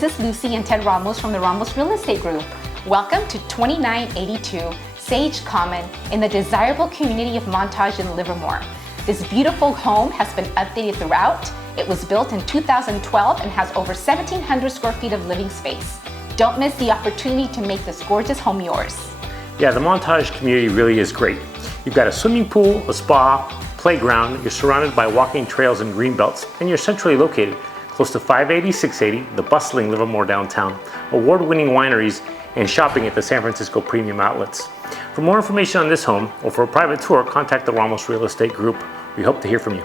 This is Lucy and Ted Ramos from the Ramos Real Estate Group. Welcome to 2982 Sage Common in the desirable community of Montage in Livermore. This beautiful home has been updated throughout. It was built in 2012 and has over 1,700 square feet of living space. Don't miss the opportunity to make this gorgeous home yours. Yeah, the Montage community really is great. You've got a swimming pool, a spa, playground, you're surrounded by walking trails and green belts, and you're centrally located, close to 580, 680, the bustling Livermore downtown, award-winning wineries, and shopping at the San Francisco Premium Outlets. For more information on this home or for a private tour, contact the Ramos Real Estate Group. We hope to hear from you.